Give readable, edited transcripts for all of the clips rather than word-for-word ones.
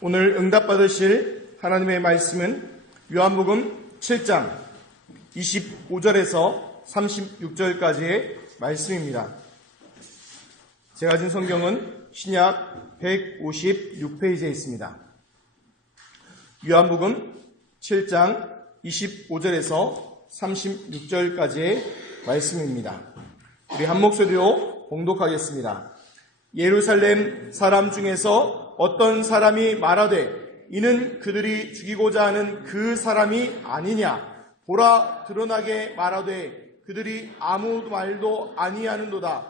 오늘 응답받으실 하나님의 말씀은 요한복음 7장 25절에서 36절까지의 말씀입니다. 제가 가진 성경은 신약 156페이지에 있습니다. 요한복음 7장 25절에서 36절까지의 말씀입니다. 우리 한 목소리로 봉독하겠습니다. 예루살렘 사람 중에서 어떤 사람이 말하되 이는 그들이 죽이고자 하는 그 사람이 아니냐, 보라 드러나게 말하되 그들이 아무 말도 아니하는도다.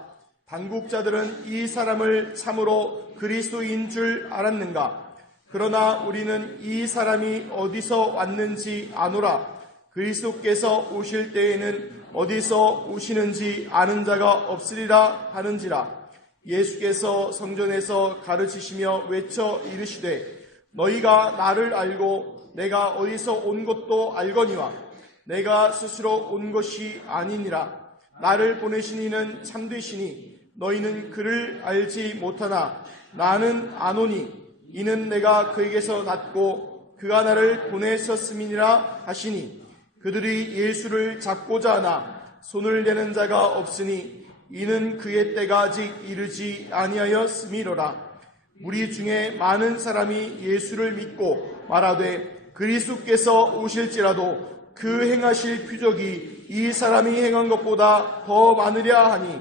당국자들은 이 사람을 참으로 그리스도인 줄 알았는가? 그러나 우리는 이 사람이 어디서 왔는지 아노라. 그리스도께서 오실 때에는 어디서 오시는지 아는 자가 없으리라 하는지라. 예수께서 성전에서 가르치시며 외쳐 이르시되 너희가 나를 알고 내가 어디서 온 것도 알거니와 내가 스스로 온 것이 아니니라. 나를 보내신 이는 참되시니 너희는 그를 알지 못하나 나는 아노니 이는 내가 그에게서 났고 그가 나를 보내셨음이니라 하시니 그들이 예수를 잡고자 하나 손을 내는 자가 없으니 이는 그의 때가 아직 이르지 아니하였음이로라. 우리 중에 많은 사람이 예수를 믿고 말하되 그리스도께서 오실지라도 그 행하실 표적이 이 사람이 행한 것보다 더 많으랴 하니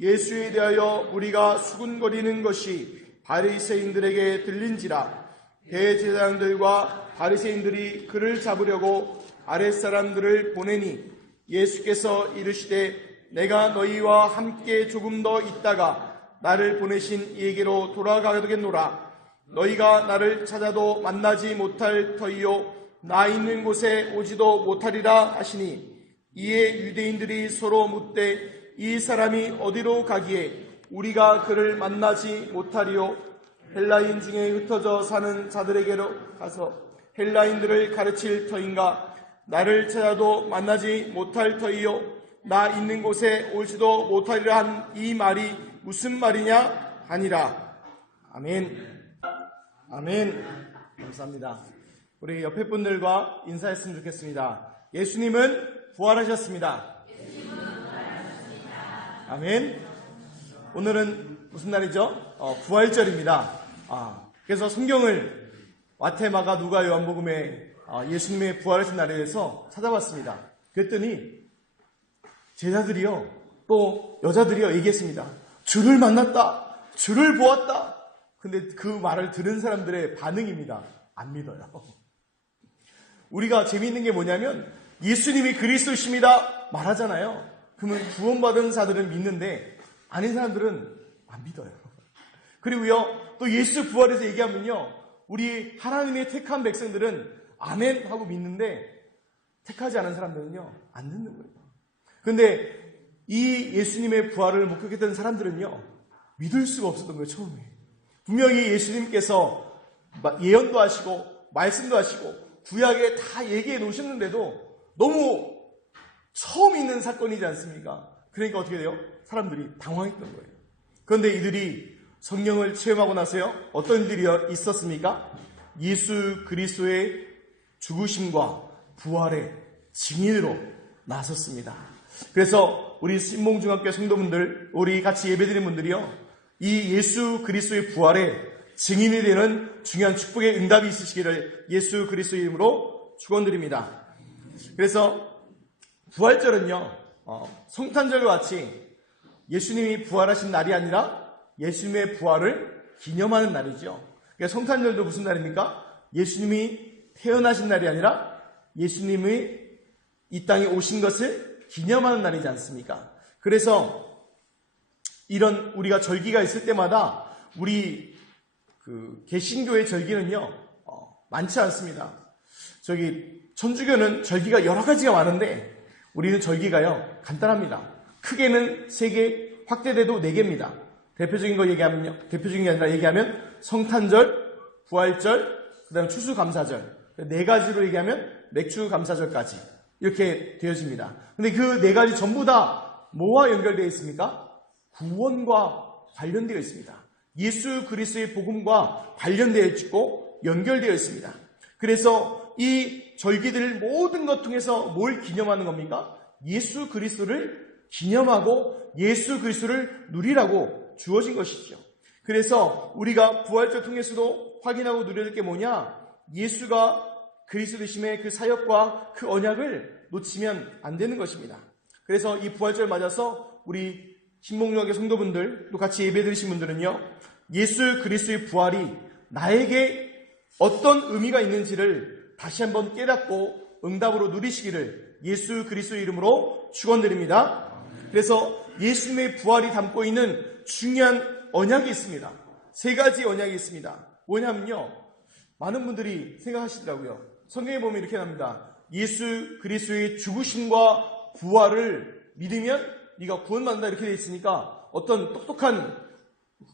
예수에 대하여 우리가 수군거리는 것이 바리새인들에게 들린지라. 대제사장들과 바리새인들이 그를 잡으려고 아랫사람들을 보내니 예수께서 이르시되 내가 너희와 함께 조금 더 있다가 나를 보내신 이에게로 돌아가겠노라. 너희가 나를 찾아도 만나지 못할 터이요 나 있는 곳에 오지도 못하리라 하시니 이에 유대인들이 서로 묻되 이 사람이 어디로 가기에 우리가 그를 만나지 못하리요? 헬라인 중에 흩어져 사는 자들에게로 가서 헬라인들을 가르칠 터인가? 나를 찾아도 만나지 못할 터이요 나 있는 곳에 오지도 못하리라 한 이 말이 무슨 말이냐 하니라. 아멘. 아멘. 감사합니다. 우리 옆에 분들과 인사했으면 좋겠습니다. 예수님은 부활하셨습니다. 아멘. 오늘은 무슨 날이죠? 부활절입니다. 그래서 성경을 마태, 마가, 누가, 요한복음에 예수님의 부활하신 날에 대해서 찾아봤습니다. 그랬더니 제자들이요, 또 여자들이요 얘기했습니다. 주를 만났다, 주를 보았다. 근데 그 말을 들은 사람들의 반응입니다. 안 믿어요. 우리가 재미있는 게 뭐냐면 예수님이 그리스도십니다 말하잖아요. 그러면 구원받은 자들은 믿는데 아닌 사람들은 안 믿어요. 그리고요, 또 예수 부활에서 얘기하면요, 우리 하나님의 택한 백성들은 아멘 하고 믿는데 택하지 않은 사람들은요 안 듣는 거예요. 그런데 이 예수님의 부활을 목격했던 사람들은요 믿을 수가 없었던 거예요. 처음에 분명히 예수님께서 예언도 하시고 말씀도 하시고 구약에 다 얘기해 놓으셨는데도 너무 처음 있는 사건이지 않습니까? 그러니까 어떻게 돼요? 사람들이 당황했던 거예요. 그런데 이들이 성령을 체험하고 나서요 어떤 일들이 있었습니까? 예수 그리스도의 죽으심과 부활의 증인으로 나섰습니다. 그래서 우리 신봉중학교 성도분들, 우리 같이 예배드린 분들이요, 이 예수 그리스도의 부활에 증인이 되는 중요한 축복의 응답이 있으시기를 예수 그리스도의 이름으로 축원드립니다. 그래서 부활절은요, 성탄절과 같이 예수님이 부활하신 날이 아니라 예수님의 부활을 기념하는 날이죠. 그러니까 성탄절도 무슨 날입니까? 예수님이 태어나신 날이 아니라 예수님이 이 땅에 오신 것을 기념하는 날이지 않습니까? 그래서 이런 우리가 절기가 있을 때마다 우리 개신교의 절기는요 많지 않습니다. 천주교는 절기가 여러 가지가 많은데 우리는 절기가요 간단합니다. 크게는 3개, 확대돼도 4개입니다. 대표적인 게 아니라 얘기하면 성탄절, 부활절, 그 다음에 추수감사절, 4가지로 얘기하면 맥주감사절까지 이렇게 되어집니다. 근데 그 4가지 전부 다 뭐와 연결되어 있습니까? 구원과 관련되어 있습니다. 예수 그리스도의 복음과 관련되어 있고 연결되어 있습니다. 그래서 이 절기들 모든 것 통해서 뭘 기념하는 겁니까? 예수 그리스도를 기념하고 예수 그리스도를 누리라고 주어진 것이죠. 그래서 우리가 부활절 통해서도 확인하고 누려야 될 게 뭐냐? 예수가 그리스도 되심의 그 사역과 그 언약을 놓치면 안 되는 것입니다. 그래서 이 부활절 맞아서 우리 신목역의 성도분들 또 같이 예배드리신 분들은요, 예수 그리스도의 부활이 나에게 어떤 의미가 있는지를 다시 한번 깨닫고 응답으로 누리시기를 예수 그리스도의 이름으로 축원드립니다. 그래서 예수님의 부활이 담고 있는 중요한 언약이 있습니다. 3가지 언약이 있습니다. 뭐냐면요, 많은 분들이 생각하시더라고요. 성경에 보면 이렇게 나옵니다. 예수 그리스도의 죽으심과 부활을 믿으면 네가 구원받는다, 이렇게 되어 있으니까 어떤 똑똑한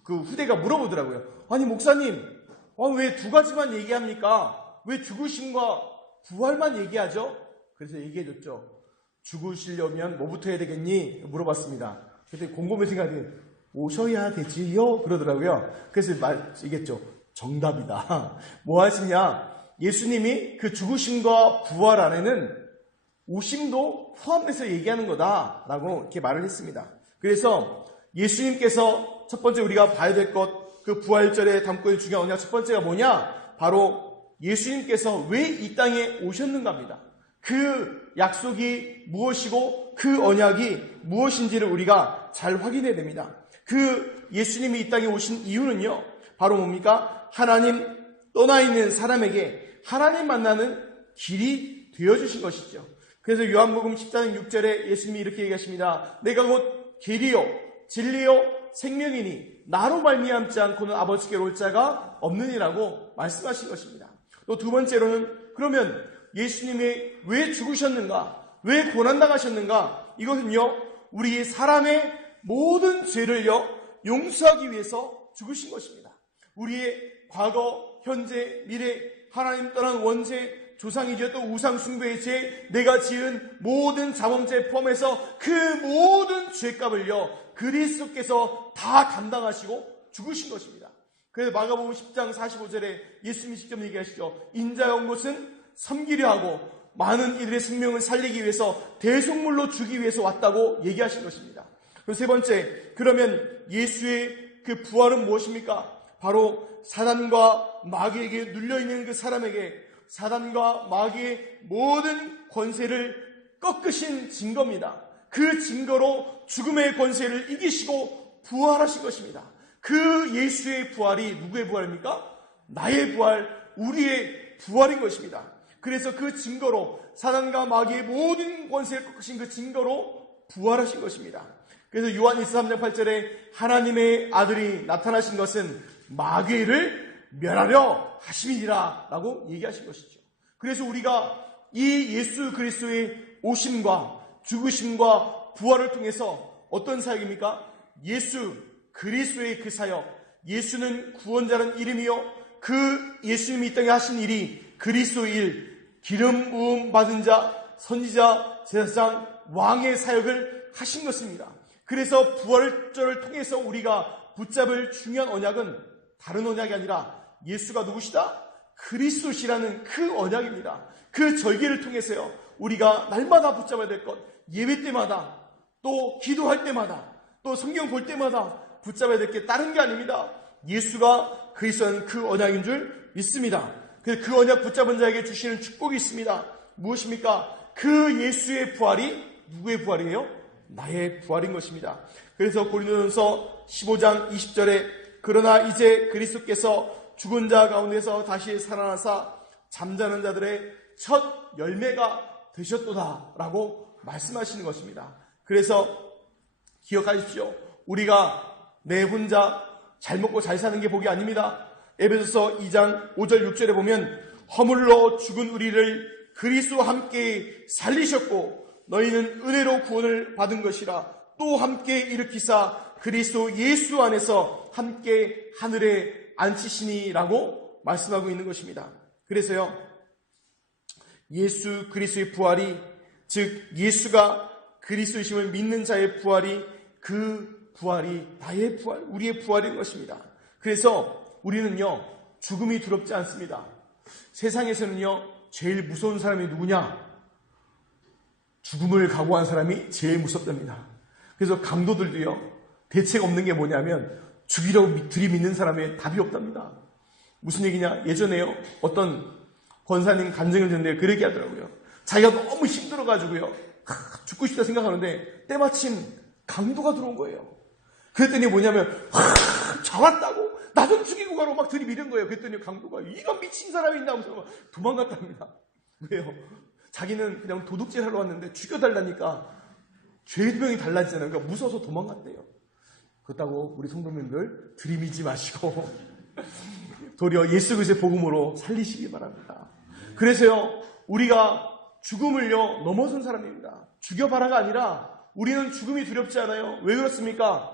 그 후대가 물어보더라고요. 아니 목사님, 왜 2가지만 얘기합니까? 왜 죽으심과 부활만 얘기하죠? 그래서 얘기해줬죠. 죽으시려면 뭐부터 해야 되겠니? 물어봤습니다. 그때 곰곰이 생각해, 오셔야 되지요? 그러더라고요. 그래서 얘기했죠. 정답이다. 뭐 하시냐? 예수님이 그 죽으심과 부활 안에는 오심도 포함해서 얘기하는 거다라고 이렇게 말을 했습니다. 그래서 예수님께서 첫 번째 우리가 봐야 될 것, 그 부활절에 담고 있는 중요한 언약 첫 번째가 뭐냐? 바로 예수님께서 왜 이 땅에 오셨는가입니다. 그 약속이 무엇이고 그 언약이 무엇인지를 우리가 잘 확인해야 됩니다. 그 예수님이 이 땅에 오신 이유는요, 바로 뭡니까? 하나님 떠나 있는 사람에게 하나님 만나는 길이 되어주신 것이죠. 그래서 요한복음 14장 6절에 예수님이 이렇게 얘기하십니다. 내가 곧 길이요 진리요 생명이니 나로 말미암지 않고는 아버지께로 올 자가 없느니라고 말씀하신 것입니다. 또 2번째로는 그러면 예수님이 왜 죽으셨는가? 왜 고난당하셨는가? 이것은요, 우리 사람의 모든 죄를요 용서하기 위해서 죽으신 것입니다. 우리의 과거, 현재, 미래, 하나님 떠난 원죄, 조상이 지었던 우상 숭배의 죄, 내가 지은 모든 자범죄 포함해서 그 모든 죄값을요 그리스도께서 다 감당하시고 죽으신 것입니다. 그래서 마가복음 10장 45절에 예수님이 직접 얘기하시죠. 인자가 온 것은 섬기려 하고 많은 이들의 생명을 살리기 위해서 대속물로 주기 위해서 왔다고 얘기하신 것입니다. 그리고 3번째, 그러면 예수의 그 부활은 무엇입니까? 바로 사단과 마귀에게 눌려있는 그 사람에게 사단과 마귀의 모든 권세를 꺾으신 증거입니다. 그 증거로 죽음의 권세를 이기시고 부활하신 것입니다. 그 예수의 부활이 누구의 부활입니까? 나의 부활, 우리의 부활인 것입니다. 그래서 그 증거로 사단과 마귀의 모든 권세를 꺾으신 그 증거로 부활하신 것입니다. 그래서 요한일서 3장 8절에 하나님의 아들이 나타나신 것은 마귀를 멸하려 하심이니라 라고 얘기하신 것이죠. 그래서 우리가 이 예수 그리스도의 오심과 죽으심과 부활을 통해서 어떤 사역입니까? 예수 그리스도의 그 사역, 예수는 구원자라는 이름이요, 그 예수님이 이 땅에 하신 일이 그리스도의 일, 기름 부음 받은 자, 선지자, 제사장, 왕의 사역을 하신 것입니다. 그래서 부활절을 통해서 우리가 붙잡을 중요한 언약은 다른 언약이 아니라 예수가 누구시다? 그리스도시라는 그 언약입니다. 그 절기를 통해서요 우리가 날마다 붙잡아야 될 것, 예배 때마다 또 기도할 때마다 또 성경 볼 때마다 붙잡아야 될 게 다른 게 아닙니다. 예수가 그리스도는 그 언약인 줄 믿습니다. 그 언약 붙잡은 자에게 주시는 축복이 있습니다. 무엇입니까? 그 예수의 부활이 누구의 부활이에요? 나의 부활인 것입니다. 그래서 고린도전서 15장 20절에 그러나 이제 그리스도께서 죽은 자 가운데서 다시 살아나사 잠자는 자들의 첫 열매가 되셨도다 라고 말씀하시는 것입니다. 그래서 기억하십시오. 우리가 내 혼자 잘 먹고 잘 사는 게 복이 아닙니다. 에베소서 2장 5절 6절에 보면 허물로 죽은 우리를 그리스도와 함께 살리셨고 너희는 은혜로 구원을 받은 것이라 또 함께 일으키사 그리스도 예수 안에서 함께 하늘에 앉히시니라고 말씀하고 있는 것입니다. 그래서요 예수 그리스도의 부활이, 즉 예수가 그리스도이심을 믿는 자의 부활이, 그 부활이 나의 부활, 우리의 부활인 것입니다. 그래서 우리는요 죽음이 두렵지 않습니다. 세상에서는요, 제일 무서운 사람이 누구냐? 죽음을 각오한 사람이 제일 무섭답니다. 그래서 강도들도요, 대책 없는 게 뭐냐면 죽이라고 들이미는 사람의 답이 없답니다. 무슨 얘기냐? 예전에요, 어떤 권사님 간증을 듣는데 그렇게 하더라고요. 자기가 너무 힘들어가지고요, 죽고 싶다 생각하는데 때마침 강도가 들어온 거예요. 그랬더니 뭐냐면 잡았다고 나 좀 죽이고 가라고 막 들이미는 거예요. 그랬더니 강도가 이런 미친 사람이 있나 하면서 막 도망갔답니다. 왜요? 자기는 그냥 도둑질 하러 왔는데 죽여달라니까 죄명이 달라지잖아요. 그러니까 무서워서 도망갔대요. 그렇다고 우리 성도님들 들이미지 마시고 도리어 예수 그리스도의 복음으로 살리시기 바랍니다. 그래서요, 우리가 죽음을요 넘어선 사람입니다. 죽여봐라가 아니라 우리는 죽음이 두렵지 않아요. 왜 그렇습니까?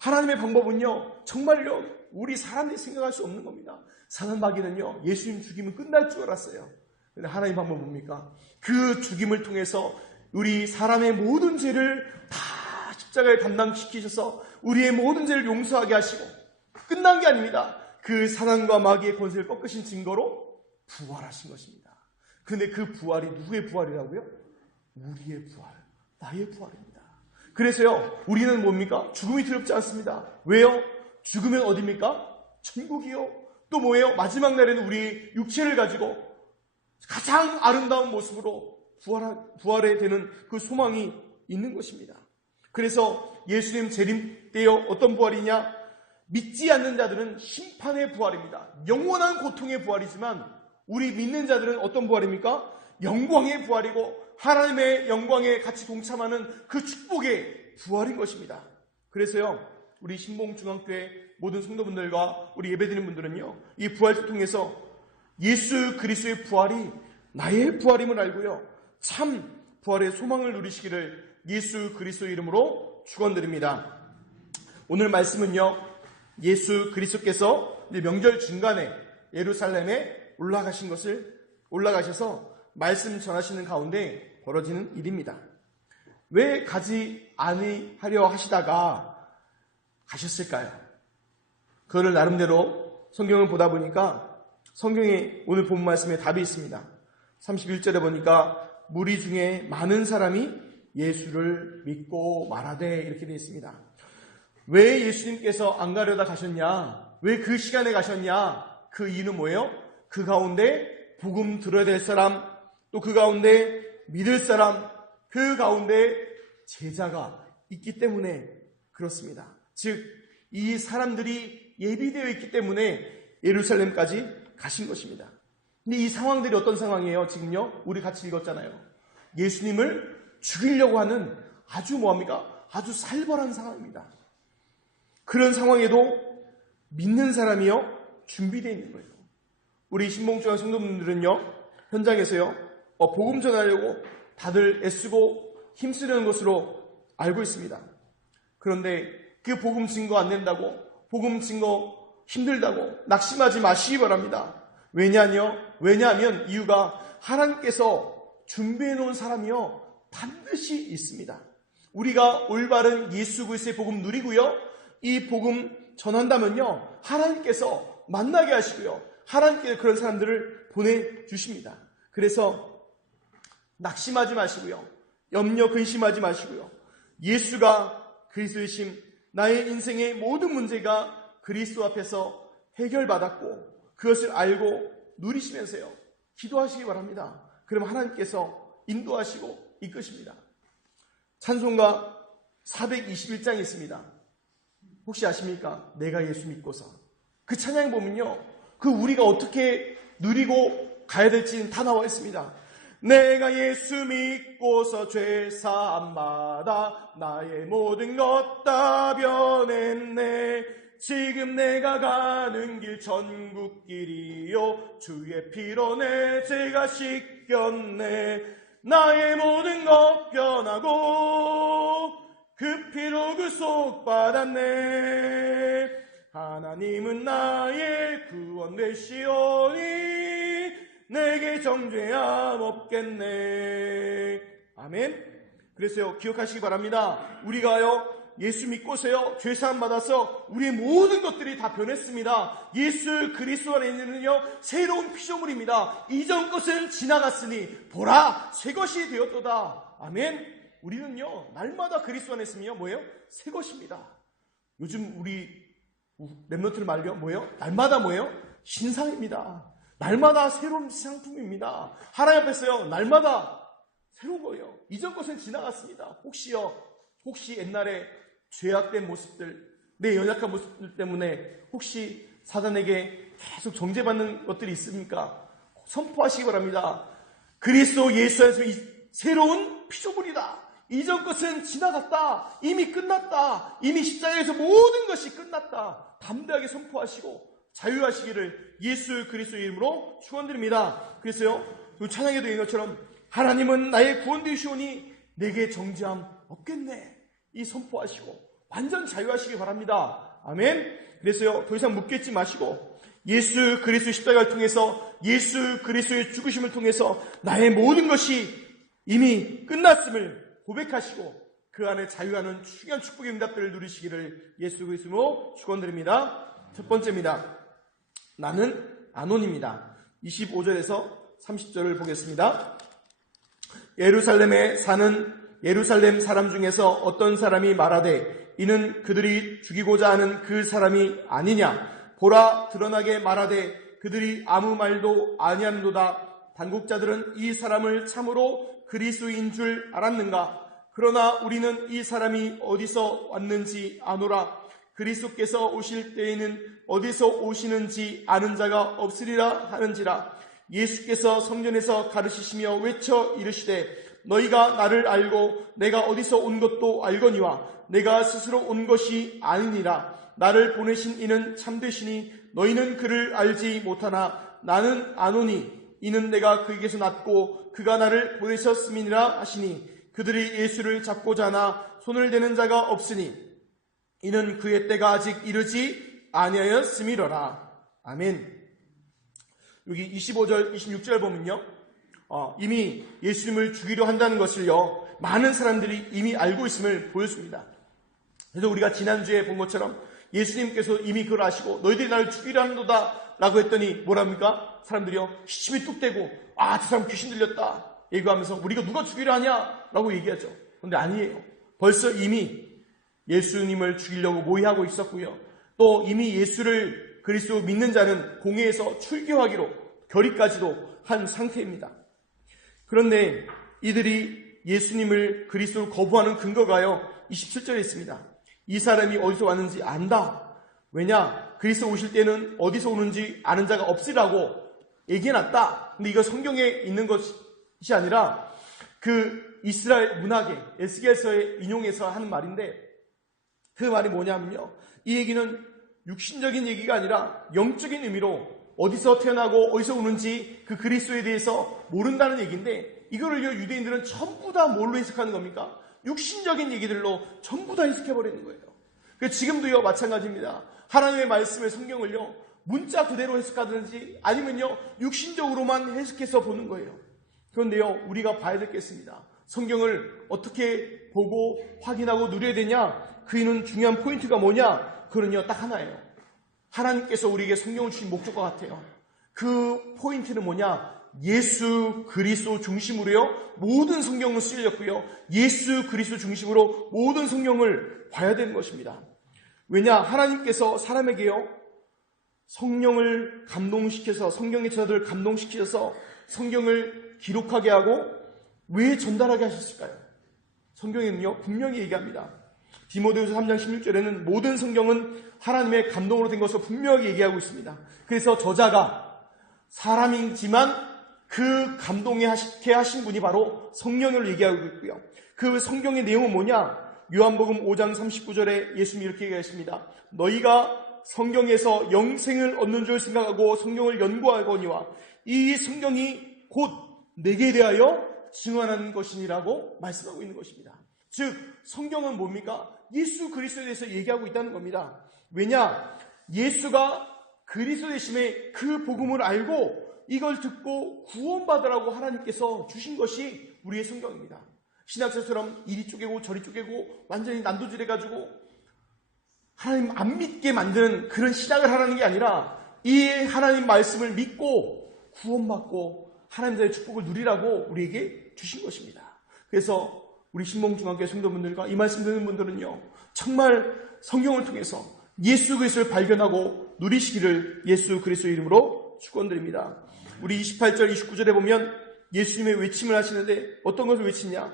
하나님의 방법은요, 정말요, 우리 사람들이 생각할 수 없는 겁니다. 사단마귀는요, 예수님 죽이면 끝날 줄 알았어요. 근데 하나님 방법은 뭡니까? 그 죽임을 통해서 우리 사람의 모든 죄를 다 십자가에 담당시키셔서 우리의 모든 죄를 용서하게 하시고 끝난 게 아닙니다. 그 사단과 마귀의 권세를 꺾으신 증거로 부활하신 것입니다. 근데 그 부활이 누구의 부활이라고요? 우리의 부활, 나의 부활입니다. 그래서요, 우리는 뭡니까? 죽음이 두렵지 않습니다. 왜요? 죽으면 어디입니까? 천국이요. 또 뭐예요? 마지막 날에는 우리 육체를 가지고 가장 아름다운 모습으로 부활해 되는 그 소망이 있는 것입니다. 그래서 예수님 재림 때요, 어떤 부활이냐? 믿지 않는 자들은 심판의 부활입니다. 영원한 고통의 부활이지만 우리 믿는 자들은 어떤 부활입니까? 영광의 부활이고 하나님의 영광에 같이 동참하는 그 축복의 부활인 것입니다. 그래서요, 우리 신봉중앙교회 모든 성도분들과 우리 예배드리는 분들은요, 이 부활을 통해서 예수 그리스도의 부활이 나의 부활임을 알고요, 참 부활의 소망을 누리시기를 예수 그리스도 이름으로 축원드립니다. 오늘 말씀은요, 예수 그리스도께서 명절 중간에 예루살렘에 올라가셔서 말씀 전하시는 가운데 벌어지는 일입니다. 왜 가지 아니하려 하시다가 가셨을까요? 그거를 나름대로 성경을 보다 보니까 성경에 오늘 본 말씀에 답이 있습니다. 31절에 보니까 무리 중에 많은 사람이 예수를 믿고 말하되 이렇게 되어 있습니다. 왜 예수님께서 안 가려다 가셨냐? 왜 그 시간에 가셨냐? 그 이유는 뭐예요? 그 가운데 복음 들어야 될 사람, 또 그 가운데 믿을 사람, 그 가운데 제자가 있기 때문에 그렇습니다. 즉, 이 사람들이 예비되어 있기 때문에 예루살렘까지 가신 것입니다. 근데 이 상황들이 어떤 상황이에요? 지금요, 우리 같이 읽었잖아요. 예수님을 죽이려고 하는 아주 뭐합니까? 아주 살벌한 상황입니다. 그런 상황에도 믿는 사람이요, 준비되어 있는 거예요. 우리 신봉중앙 성도분들은요, 현장에서요, 복음 전하려고 다들 애쓰고 힘쓰려는 것으로 알고 있습니다. 그런데 그 복음 증거 안 된다고, 복음 증거 힘들다고 낙심하지 마시기 바랍니다. 왜냐하면 이유가 하나님께서 준비해 놓은 사람이요, 반드시 있습니다. 우리가 올바른 예수 그리스도의 복음 누리고요, 이 복음 전한다면요, 하나님께서 만나게 하시고요, 하나님께서 그런 사람들을 보내주십니다. 그래서 낙심하지 마시고요, 염려 근심하지 마시고요, 예수가 그리스도이심, 나의 인생의 모든 문제가 그리스도 앞에서 해결받았고 그것을 알고 누리시면서요, 기도하시기 바랍니다. 그럼 하나님께서 인도하시고 이끄십니다. 찬송가 421장이 있습니다. 혹시 아십니까? 내가 예수 믿고서. 그 찬양 보면요, 그 우리가 어떻게 누리고 가야 될지는 다 나와 있습니다. 내가 예수 믿고서 죄 사함 받아 나의 모든 것 다 변했네. 지금 내가 가는 길 전국길이요, 주의 피로 내 죄가 씻겼네. 나의 모든 것 변하고 그 피로 구속받았네. 하나님은 나의 구원 되시오니 내게 정죄함 없겠네. 아멘. 그래서요, 기억하시기 바랍니다. 우리가요, 예수 믿고서요, 죄사함 받아서 우리의 모든 것들이 다 변했습니다. 예수 그리스도 안에 있는요, 새로운 피조물입니다. 이전 것은 지나갔으니 보라, 새 것이 되었도다. 아멘. 우리는요, 날마다 그리스도 안에 있으면요, 뭐예요? 새 것입니다. 요즘 우리 랩노트를 말려 뭐예요? 날마다 뭐예요? 신상입니다. 날마다 새로운 상품입니다. 하나님 앞에서요, 날마다 새로운 거예요. 이전 것은 지나갔습니다. 혹시 옛날에 죄악된 모습들, 내 연약한 모습들 때문에 혹시 사단에게 계속 정죄받는 것들이 있습니까? 선포하시기 바랍니다. 그리스도 예수 안에서 새로운 피조물이다. 이전 것은 지나갔다. 이미 끝났다. 이미 십자가에서 모든 것이 끝났다. 담대하게 선포하시고 자유하시기를 예수 그리스도의 이름으로 축원드립니다. 그래서요, 찬양에도 있는 것처럼 하나님은 나의 구원 되시오니 내게 정죄함 없겠네. 이 선포하시고 완전 자유하시기 바랍니다. 아멘. 그래서요, 더 이상 묻겠지 마시고 예수 그리스도의 십자가를 통해서, 예수 그리스도의 죽으심을 통해서 나의 모든 것이 이미 끝났음을 고백하시고 그 안에 자유하는 중요한 축복의 응답들을 누리시기를 예수 그리스도로 축원드립니다. 첫 번째입니다. 나는 아논입니다. 25절에서 30절을 보겠습니다. 예루살렘에 사는 예루살렘 사람 중에서 어떤 사람이 말하되 이는 그들이 죽이고자 하는 그 사람이 아니냐. 보라, 드러나게 말하되 그들이 아무 말도 아니하는도다. 당국자들은 이 사람을 참으로 그리스도인 줄 알았는가. 그러나 우리는 이 사람이 어디서 왔는지 아노라. 그리스도께서 오실 때에는 어디서 오시는지 아는 자가 없으리라 하는지라. 예수께서 성전에서 가르치시며 외쳐 이르시되 너희가 나를 알고 내가 어디서 온 것도 알거니와 내가 스스로 온 것이 아니니라. 나를 보내신 이는 참되시니 너희는 그를 알지 못하나 나는 아노니 이는 내가 그에게서 났고 그가 나를 보내셨음이니라 하시니 그들이 예수를 잡고자 하나 손을 대는 자가 없으니 이는 그의 때가 아직 이르지 아니하였음이로라. 아멘. 여기 25절, 26절 보면요, 이미 예수님을 죽이려 한다는 것을요, 많은 사람들이 이미 알고 있음을 보여줍니다. 그래서 우리가 지난주에 본 것처럼 예수님께서 이미 그걸 아시고 너희들이 나를 죽이려 하는도다 라고 했더니 뭐랍니까? 사람들이요, 힘이 뚝 떼고 저 사람 귀신 들렸다 얘기하면서 우리가 누가 죽이려 하냐 라고 얘기하죠. 그런데 아니에요. 벌써 이미 예수님을 죽이려고 모의하고 있었고요, 또 이미 예수를 그리스도 믿는 자는 공회에서 출교하기로 결의까지도 한 상태입니다. 그런데 이들이 예수님을 그리스도를 거부하는 근거가요, 27절에 있습니다. 이 사람이 어디서 왔는지 안다. 왜냐? 그리스도 오실 때는 어디서 오는지 아는 자가 없으라고 얘기해놨다. 근데 이거 성경에 있는 것이 아니라 그 이스라엘 문학에 에스겔서에 인용해서 하는 말인데, 그 말이 뭐냐면요, 이 얘기는 육신적인 얘기가 아니라 영적인 의미로 어디서 태어나고 어디서 오는지 그 그리스도에 대해서 모른다는 얘기인데, 이거를 유대인들은 전부 다 뭘로 해석하는 겁니까? 육신적인 얘기들로 전부 다 해석해버리는 거예요. 지금도요, 마찬가지입니다. 하나님의 말씀의 성경을요, 문자 그대로 해석하든지 아니면요, 육신적으로만 해석해서 보는 거예요. 그런데요, 우리가 봐야 되겠습니다. 성경을 어떻게 보고 확인하고 누려야 되냐? 그 있는 중요한 포인트가 뭐냐? 그건요, 딱 하나예요. 하나님께서 우리에게 성경을 주신 목적과 같아요. 그 포인트는 뭐냐? 예수 그리스도 중심으로요, 모든 성경은 쓰여졌고요, 예수 그리스도 중심으로 모든 성경을 봐야 되는 것입니다. 왜냐? 하나님께서 사람에게요, 성령을 감동시켜서, 성경의 저자들을 감동시키셔서 성경을 기록하게 하고 왜 전달하게 하셨을까요? 성경에는요, 분명히 얘기합니다. 디모데후서 3장 16절에는 모든 성경은 하나님의 감동으로 된 것을 분명히 얘기하고 있습니다. 그래서 저자가 사람이지만 그 감동하게 하신 분이 바로 성령을 얘기하고 있고요. 그 성경의 내용은 뭐냐? 요한복음 5장 39절에 예수님이 이렇게 얘기하십니다. 너희가 성경에서 영생을 얻는 줄 생각하고 성경을 연구하거니와 이 성경이 곧 내게 대하여 증언하는 것이니라고 말씀하고 있는 것입니다. 즉 성경은 뭡니까? 예수 그리스도에 대해서 얘기하고 있다는 겁니다. 왜냐? 예수가 그리스도 되심의 그 복음을 알고 이걸 듣고 구원받으라고 하나님께서 주신 것이 우리의 성경입니다. 신학자처럼 이리 쪼개고 저리 쪼개고 완전히 난도질해가지고 하나님 안 믿게 만드는 그런 신학을 하라는 게 아니라 이 하나님 말씀을 믿고 구원받고 하나님의 축복을 누리라고 우리에게 주신 것입니다. 그래서 우리 신봉중학교 성도분들과 이 말씀 듣는 분들은요, 정말 성경을 통해서 예수 그리스도를 발견하고 누리시기를 예수 그리스도의 이름으로 축원드립니다. 우리 28절 29절에 보면 예수님의 외침을 하시는데 어떤 것을 외치냐?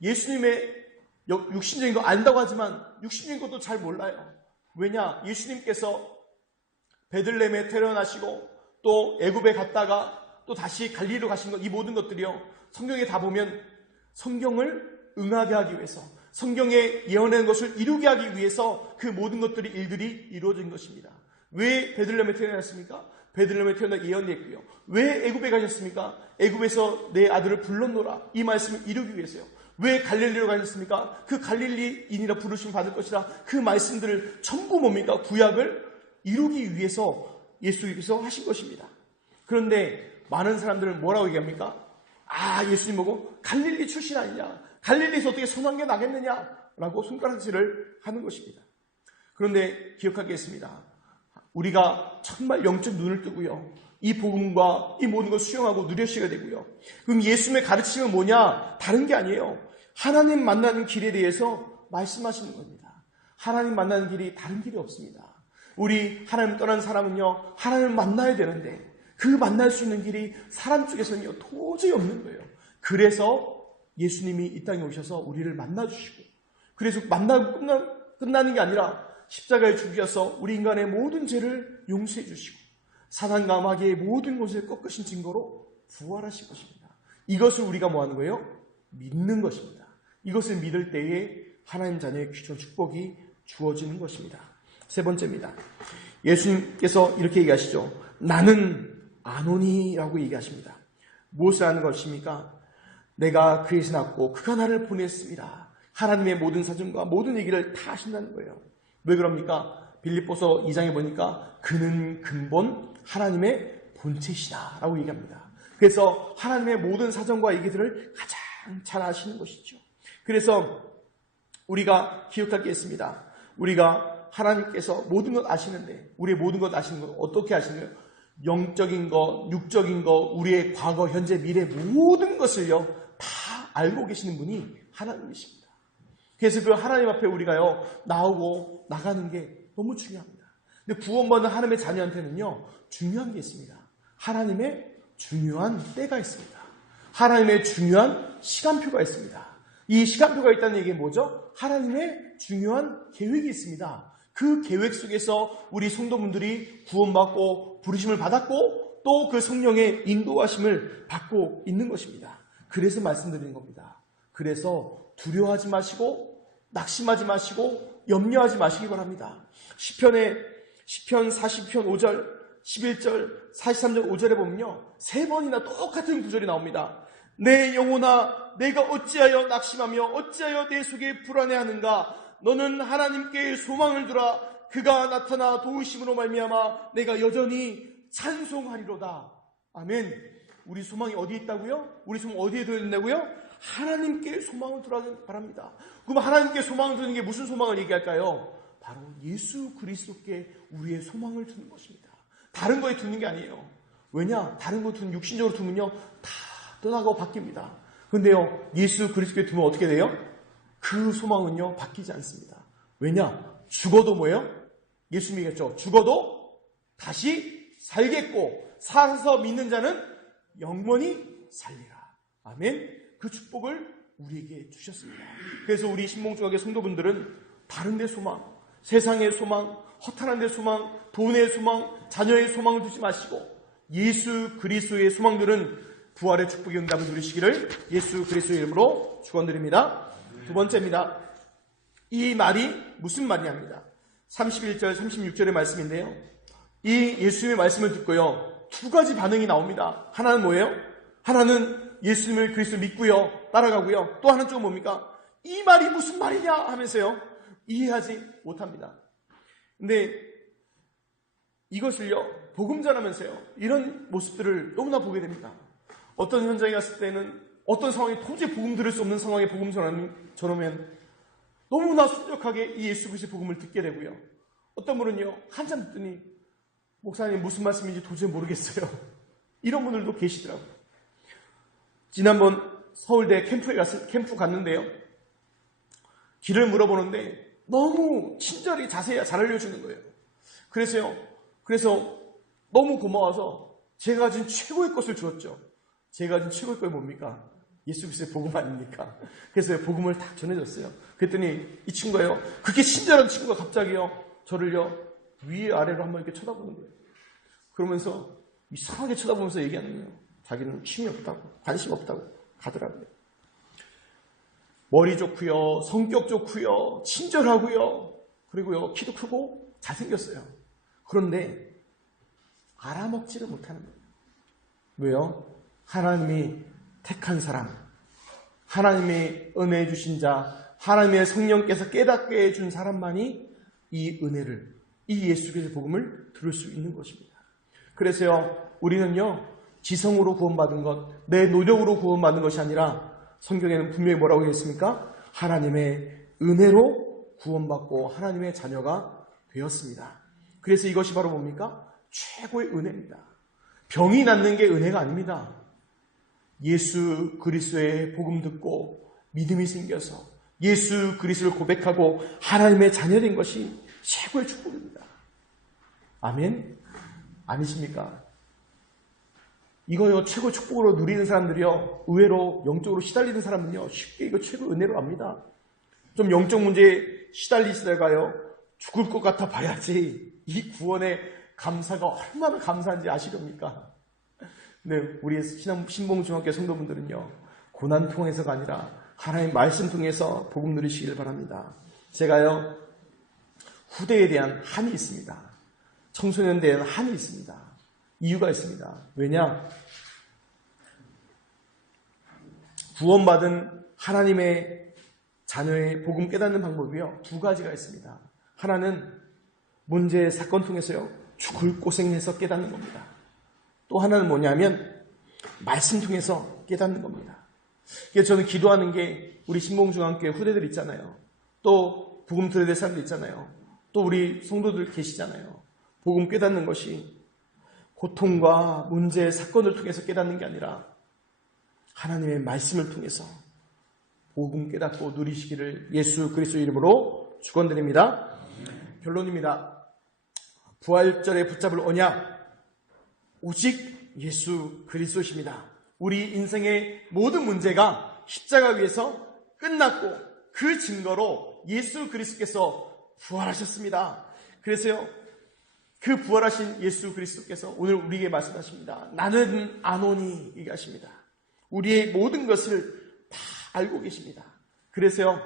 예수님의 육신적인 거 안다고 하지만 육신적인 것도 잘 몰라요. 왜냐? 예수님께서 베들레헴에 태어나시고 또 애굽에 갔다가 또 다시 갈릴리로 가신 것, 이 모든 것들이요, 성경에 다 보면 성경을 응하게 하기 위해서, 성경에 예언한 것을 이루게 하기 위해서 그 모든 것들이 일들이 이루어진 것입니다. 왜 베들레헴에 태어났습니까? 베들레헴에 태어나 예언했고요. 왜 애굽에 가셨습니까? 애굽에서 내 아들을 불렀노라, 이 말씀을 이루기 위해서요. 왜 갈릴리로 가셨습니까? 그 갈릴리인이라 부르심 받을 것이라, 그 말씀들을 전부 뭡니까? 구약을 이루기 위해서 예수께서 하신 것입니다. 그런데 많은 사람들은 뭐라고 얘기합니까? 아, 예수님 보고 갈릴리 출신 아니냐? 갈릴리에서 어떻게 선한 게 나겠느냐? 라고 손가락질을 하는 것입니다. 그런데 기억하겠습니다. 우리가 정말 영적 눈을 뜨고요, 이 복음과 이 모든 걸 수용하고 누려시게 되고요. 그럼 예수님의 가르침은 뭐냐? 다른 게 아니에요. 하나님 만나는 길에 대해서 말씀하시는 겁니다. 하나님 만나는 길이 다른 길이 없습니다. 우리 하나님 떠난 사람은요, 하나님을 만나야 되는데 그 만날 수 있는 길이 사람 쪽에서는요 도저히 없는 거예요. 그래서 예수님이 이 땅에 오셔서 우리를 만나주시고, 그래서 만나고 끝나는 게 아니라 십자가에 죽으셔서 우리 인간의 모든 죄를 용서해 주시고 사단과 마귀의 모든 것을 꺾으신 증거로 부활하신 것입니다. 이것을 우리가 뭐 하는 거예요? 믿는 것입니다. 이것을 믿을 때에 하나님 자녀의 귀한 축복이 주어지는 것입니다. 세 번째입니다. 예수님께서 이렇게 얘기하시죠. 나는 아노니라고 얘기하십니다. 무엇을 하는 것입니까? 내가 그에서 낳고 그가 나를 보냈습니다. 하나님의 모든 사정과 모든 얘기를 다 하신다는 거예요. 왜 그럽니까? 빌립보서 2장에 보니까 그는 근본 하나님의 본체시다 라고 얘기합니다. 그래서 하나님의 모든 사정과 얘기들을 가장 잘 아시는 것이죠. 그래서 우리가 기억할 게 있습니다. 우리가 하나님께서 모든 것 아시는데, 우리의 모든 것 아시는 것 어떻게 아시나요? 영적인 것, 육적인 것, 우리의 과거, 현재, 미래 모든 것을요 다 알고 계시는 분이 하나님이십니다. 그래서 그 하나님 앞에 우리가요 나오고 나가는 게 너무 중요합니다. 근데 구원받는 하나님의 자녀한테는요 중요한 게 있습니다. 하나님의 중요한 때가 있습니다. 하나님의 중요한 시간표가 있습니다. 이 시간표가 있다는 얘기는 뭐죠? 하나님의 중요한 계획이 있습니다. 그 계획 속에서 우리 성도분들이 구원받고 부르심을 받았고 또 그 성령의 인도하심을 받고 있는 것입니다. 그래서 말씀드리는 겁니다. 그래서 두려워하지 마시고 낙심하지 마시고 염려하지 마시기 바랍니다. 시편 40편 5절, 11절, 43절 5절에 보면요 3번이나 똑같은 구절이 나옵니다. 내 영혼아, 내가 어찌하여 낙심하며 어찌하여 내 속에 불안해하는가? 너는 하나님께 소망을 두라. 그가 나타나 도우심으로 말미암아 내가 여전히 찬송하리로다. 아멘. 우리 소망이 어디에 있다고요? 우리 소망 어디에 두어야 된다고요? 하나님께 소망을 두라고 바랍니다. 그럼 하나님께 소망을 두는 게 무슨 소망을 얘기할까요? 바로 예수 그리스도께 우리의 소망을 두는 것입니다. 다른 거에 두는 게 아니에요. 왜냐? 다른 거 두는 육신적으로 두면요 다 떠나고 바뀝니다. 그런데요 예수 그리스도께 두면 어떻게 돼요? 그 소망은요 바뀌지 않습니다. 왜냐? 죽어도 뭐예요? 예수님이 얘기했죠. 죽어도 다시 살겠고 살아서 믿는 자는 영원히 살리라. 아멘. 그 축복을 우리에게 주셨습니다. 그래서 우리 신봉중학교 성도분들은 다른 데 소망, 세상의 소망, 허탄한 데 소망, 돈의 소망, 자녀의 소망을 두지 마시고 예수 그리스도의 소망들은 부활의 축복의 응답을 누리시기를 예수 그리스도의 이름으로 축원드립니다. 두 번째입니다. 이 말이 무슨 말이냐입니다. 31절, 36절의 말씀인데요. 이 예수님의 말씀을 듣고요. 두 가지 반응이 나옵니다. 하나는 뭐예요? 하나는 예수님을 그리스도 믿고요. 따라가고요. 또 하나는 좀 뭡니까? 이 말이 무슨 말이냐 하면서요. 이해하지 못합니다. 근데 이것을요. 복음 전하면서요. 이런 모습들을 너무나 보게 됩니다. 어떤 현장에 갔을 때는 어떤 상황에 도저히 복음 들을 수 없는 상황에 복음 전하면 너무나 순적하게 이 예수 그리스도의 복음을 듣게 되고요. 어떤 분은요, 한참 듣더니 목사님 무슨 말씀인지 도저히 모르겠어요. 이런 분들도 계시더라고요. 지난번 서울대 캠프 갔는데요. 길을 물어보는데 너무 친절히 자세히 잘 알려주는 거예요. 그래서 너무 고마워서 제가 가진 최고의 것을 주었죠. 제가 가진 최고의 것이 뭡니까? 예수 그리스도의 복음 아닙니까? 그래서 복음을 다 전해줬어요. 그랬더니 이 친구가요, 그렇게 친절한 친구가 갑자기요, 저를요, 위아래로 한번 이렇게 쳐다보는 거예요. 그러면서 이상하게 쳐다보면서 얘기하는 거예요. 자기는 취미 없다고, 관심 없다고 가더라고요. 머리 좋고요, 성격 좋고요, 친절하고요, 그리고요, 키도 크고 잘생겼어요. 그런데 알아먹지를 못하는 거예요. 왜요? 하나님이 택한 사람, 하나님의 은혜 주신 자, 하나님의 성령께서 깨닫게 해준 사람만이 이 은혜를, 이 예수 그리스도의 복음을 들을 수 있는 것입니다. 그래서요, 우리는요, 지성으로 구원받은 것, 내 노력으로 구원받은 것이 아니라 성경에는 분명히 뭐라고 했습니까? 하나님의 은혜로 구원받고 하나님의 자녀가 되었습니다. 그래서 이것이 바로 뭡니까? 최고의 은혜입니다. 병이 낫는 게 은혜가 아닙니다. 예수 그리스도의 복음 듣고 믿음이 생겨서 예수 그리스도를 고백하고 하나님의 자녀된 것이 최고의 축복입니다. 아멘? 아니십니까? 이거요, 최고 축복으로 누리는 사람들이요, 의외로 영적으로 시달리는 사람은요, 쉽게 이거 최고 은혜로 압니다. 좀 영적 문제에 시달리시다가요, 죽을 것 같아 봐야지 이 구원의 감사가 얼마나 감사한지 아시렵니까? 네, 우리 신봉중학교 성도분들은요, 고난 통해서가 아니라 하나님의 말씀 통해서 복음 누리시길 바랍니다. 제가요, 후대에 대한 한이 있습니다. 청소년에 대한 한이 있습니다. 이유가 있습니다. 왜냐? 구원받은 하나님의 자녀의 복음 깨닫는 방법이요, 두 가지가 있습니다. 하나는 문제 사건 통해서요, 죽을 고생해서 깨닫는 겁니다. 또 하나는 뭐냐면 말씀 통해서 깨닫는 겁니다. 그래서 저는 기도하는 게 우리 신봉중학교 후대들 있잖아요. 또 복음 들어야 될 사람들 있잖아요. 또 우리 성도들 계시잖아요. 복음 깨닫는 것이 고통과 문제, 사건을 통해서 깨닫는 게 아니라 하나님의 말씀을 통해서 복음 깨닫고 누리시기를 예수 그리스도 이름으로 축원드립니다. 결론입니다. 부활절에 붙잡을 언약, 오직 예수 그리스도십니다. 우리 인생의 모든 문제가 십자가 위에서 끝났고 그 증거로 예수 그리스도께서 부활하셨습니다. 그래서요, 그 부활하신 예수 그리스도께서 오늘 우리에게 말씀하십니다. 나는 아노니 얘기하십니다. 우리의 모든 것을 다 알고 계십니다. 그래서요,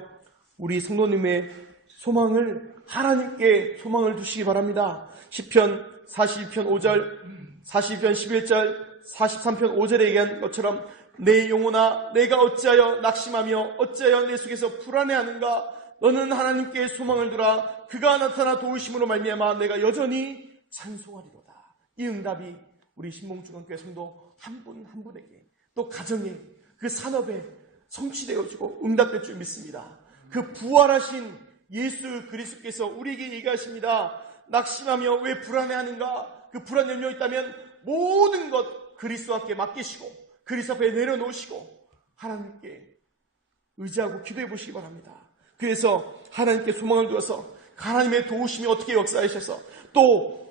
우리 성도님의 소망을 하나님께 소망을 두시기 바랍니다. 시편 41편 5절, 42편 11절, 43편 5절에 얘기한 것처럼 내 영혼아 내가 어찌하여 낙심하며 어찌하여 내 속에서 불안해하는가? 너는 하나님께 소망을 두라. 그가 나타나 도우심으로 말미암아 내가 여전히 찬송하리로다. 이 응답이 우리 신봉중학교의 성도 한 분 한 분에게, 또 가정에, 그 산업에 성취되어지고 응답될 줄 믿습니다. 그 부활하신 예수 그리스도께서 우리에게 얘기하십니다. 낙심하며 왜 불안해하는가? 그 불안 염려 있다면 모든 것 그리스도 앞에 맡기시고 그리스도 앞에 내려놓으시고 하나님께 의지하고 기도해 보시기 바랍니다. 그래서 하나님께 소망을 두어서 하나님의 도우심이 어떻게 역사하셔서 또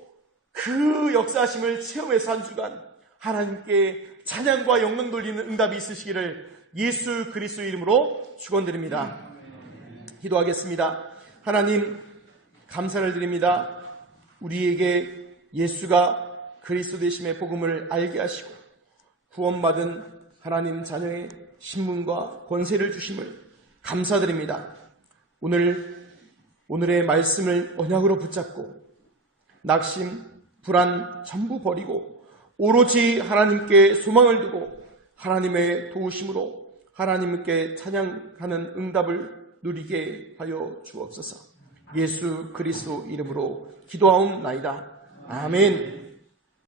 그 역사하심을 체험해서 한 주간 하나님께 찬양과 영광 돌리는 응답이 있으시기를 예수 그리스도 이름으로 축원드립니다. 기도하겠습니다. 하나님 감사를 드립니다. 우리에게 예수가 그리스도 되심의 복음을 알게 하시고 구원받은 하나님 자녀의 신분과 권세를 주심을 감사드립니다. 오늘의 말씀을 언약으로 붙잡고 낙심, 불안 전부 버리고 오로지 하나님께 소망을 두고 하나님의 도우심으로 하나님께 찬양하는 응답을 누리게 하여 주옵소서. 예수 그리스도 이름으로 기도하옵나이다. 아멘.